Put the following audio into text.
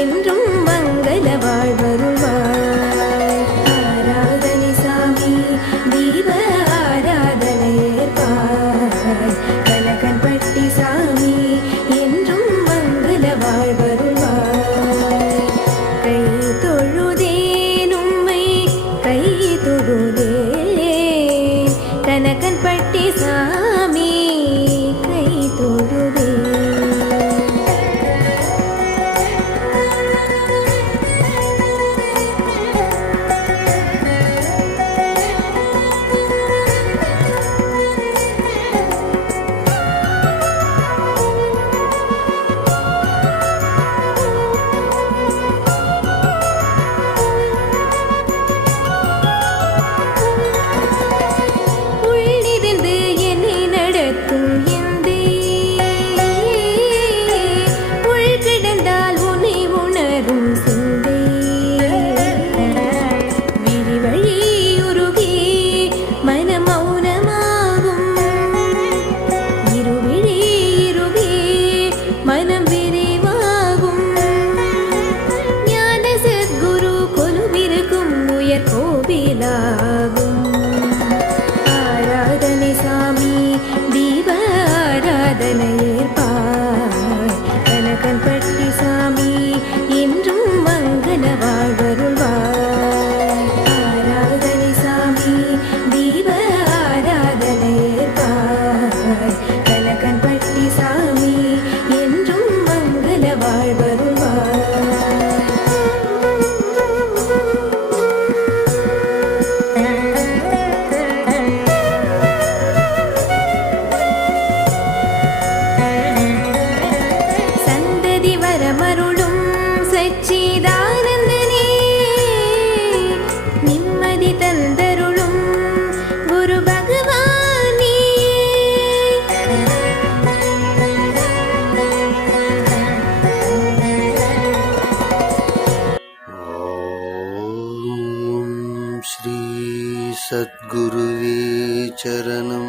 என்றும் the அதனையேற்பார் கனகன் பட்டி சாமி இன்றும் மங்கன வாழ்வருள்வார் ஆராதனை சாமி தீப ஆராதனையேற்பார் கனகன் பட்டி சாமி என்றும் மங்கன வாழ்வருள் സന്തതി വരമരുളും സച്ചിദാനന്ദനേ നിമ്മതി തന്തരുളും ഗുരു ഭഗവാനേ ശ്രീ സദ്ഗുരുവേ ചരണം